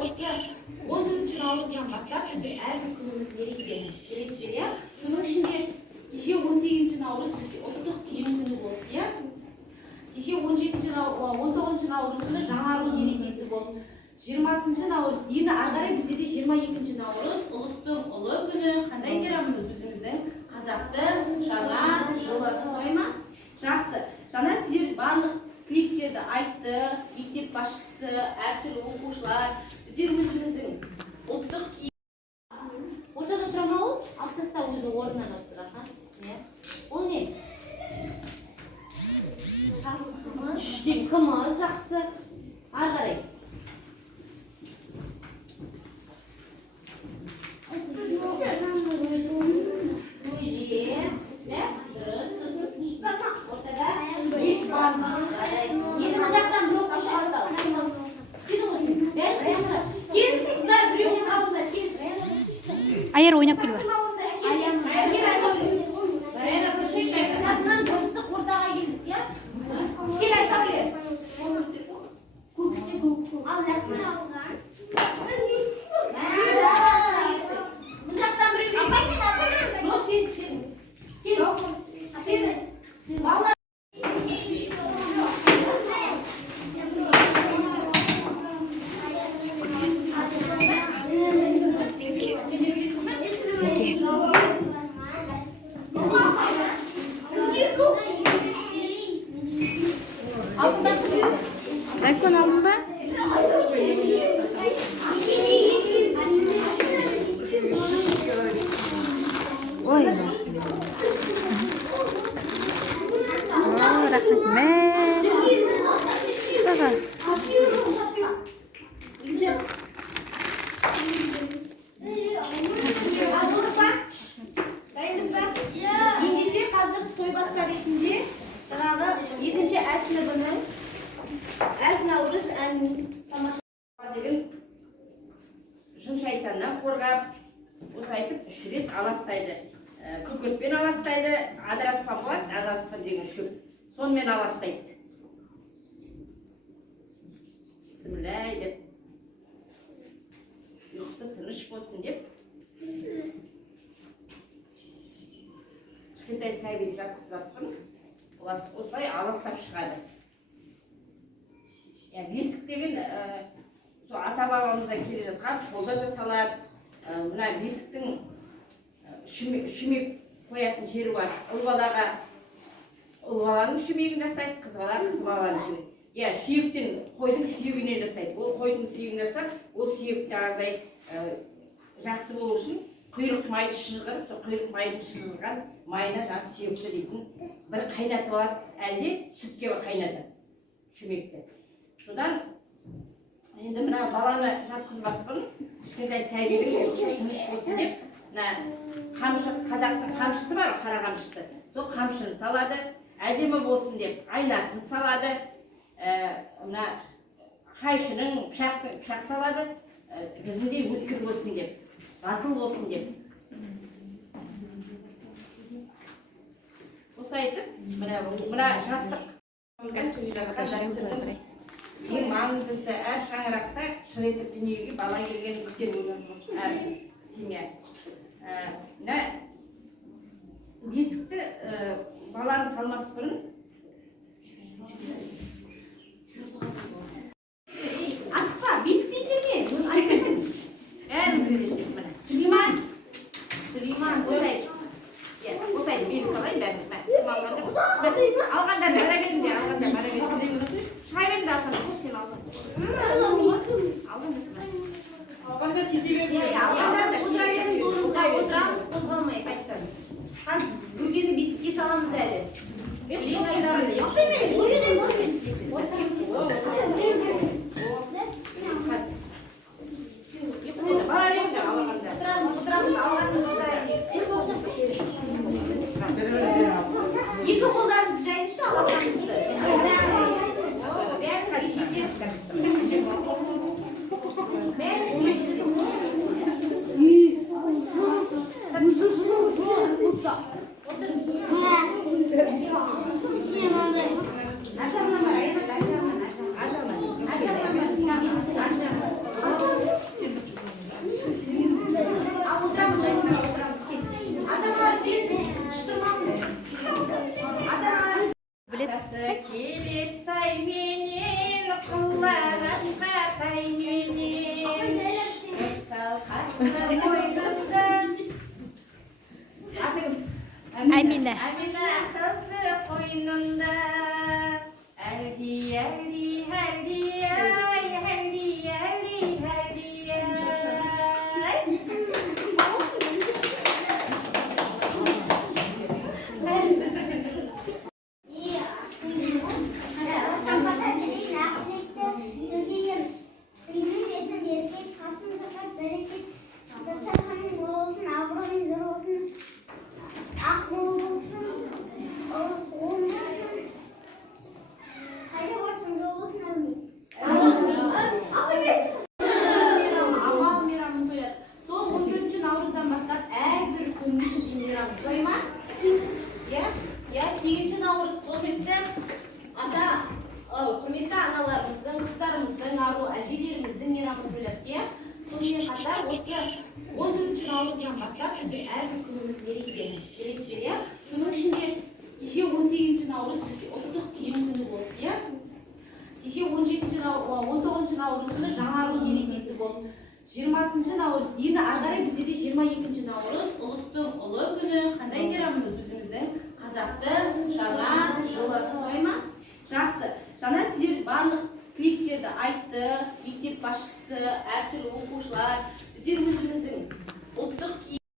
осы 14 наурыздан бастап бізде әрбір күніміз мереке. Білесіздер, иә? Соның ішінде кеше 18 наурыз ұлттық киім күні болды, иә? Кеше 19 наурыз күні жаңа жыл мерекесі болды. 20 наурыз, енді ары қарай бізде де 22 наурыз ұлыстың ұлы күні. Қандай мейрамымыз біздің қазақтың жаңа жылы, солай ма? Жақсы. Жаңа сіздер барлық тілектерді айтты, мектеп басшысы, әртүрлі оқушылар. Сіздер өзіңіздің ұлттық киім ортада тұра ма ол? Алып таста өзінің орнынан алып тұра. Ол не? Іштен қымыз, жақсы. Ары қарай. Айыр ойнап келіп бар. Айкон aldın mı? Oy. Rahmet. Baba. Ендеше қазір той бастар ретінде жаңағы екінші Ә сыныбының Әз наурыз әнін тамаша деген жын шайтаннан қорғап, осы айтып 3 рет аластайды. Күкіртпен аластайды, адыраспан болады, адыраспан деген шөп. Сонымен аластайды. Бісмілләй деп. Ұйқысы тыныш болсын деп. Кішкентай сәбиді жатқызбаспын. Осылай аластап шығады. Бесік деген ата-бабамыздан келе жатқан жолда да салады. Мына бесіктің шүмек қоятын жері бар. Ұл баланың шүмегін жасайды, қыз баланың шүмегін. Сүйектен қойдың сүйегіне жасайды. Ол қойдың сүйегін жасап, ол сүйекті ағдай жақсы болу үшін құйрық майды шыжғырып, сол құйрық майды шыжғырған майына жаңа сүйекті дейтін бір қайнатып алады, әлде сүтке қайнады шүмекті. Содан енді мына баланы жатқызбаспын, кішкентай сәбидің тыныш болсын деп, қазақтың қамшысы бар, қара қамшысы. Сол қамшыны салады, әдемі болсын деп, айнасын салады, мына қайшының пышақ салады, жүзінде өткір болсын деп, батыл болсын деп. Осы айтып, мына жастық ең маңыздысы әр шаңырақта шыр етіп дүниеге бала келген күтер әр семья. Бесікті баланы салмас бұрын асықпа, бесік дейсерме? Сүлейман осайды бері салайын бәрін. Алғандар бара беріңдер, шай беріңдер артынан, сен алдың. Алдың бесін. Алғандарды отыра беріңіз, орныңызға отырамыз, қозғалмай қайтсам. Бөлгені бесікке саламыз әлі. қойнында Амина. Амина атасы қойнында әлди әлди әлди ай әлди әлди әлди ай амал мейрамын тойлады. Сол 14 наурыздан бастап әрбір күнді мейрам той ма? Иә? Иә, 8 наурыз құрметті аналарымыздың, қыздарымыздың, ару әжелеріміздің мейрамын тойлады. Иә? Сонымен қатар осы 14 наурыздан бастап біздің әрбір күніміз мереке. Білесіздер, иә? Соның ішінде кеше 18 наурыз бізде ұлттық киім күні болды. Иә? Кеше 19 наурыз күні жаңару мерекесі болды. 20 наурыз, енді ары қарай бізде де 22 наурыз ұлыстың ұлы күні. Қандай мейрамымыз өзіміздің қазақтың жаңа жылы той ма? Жақсы. Жаңа сіздер барлық тілектерді айтты, мектеп басшысы, әртүрлі оқушылар. Сіздер өзіңіздің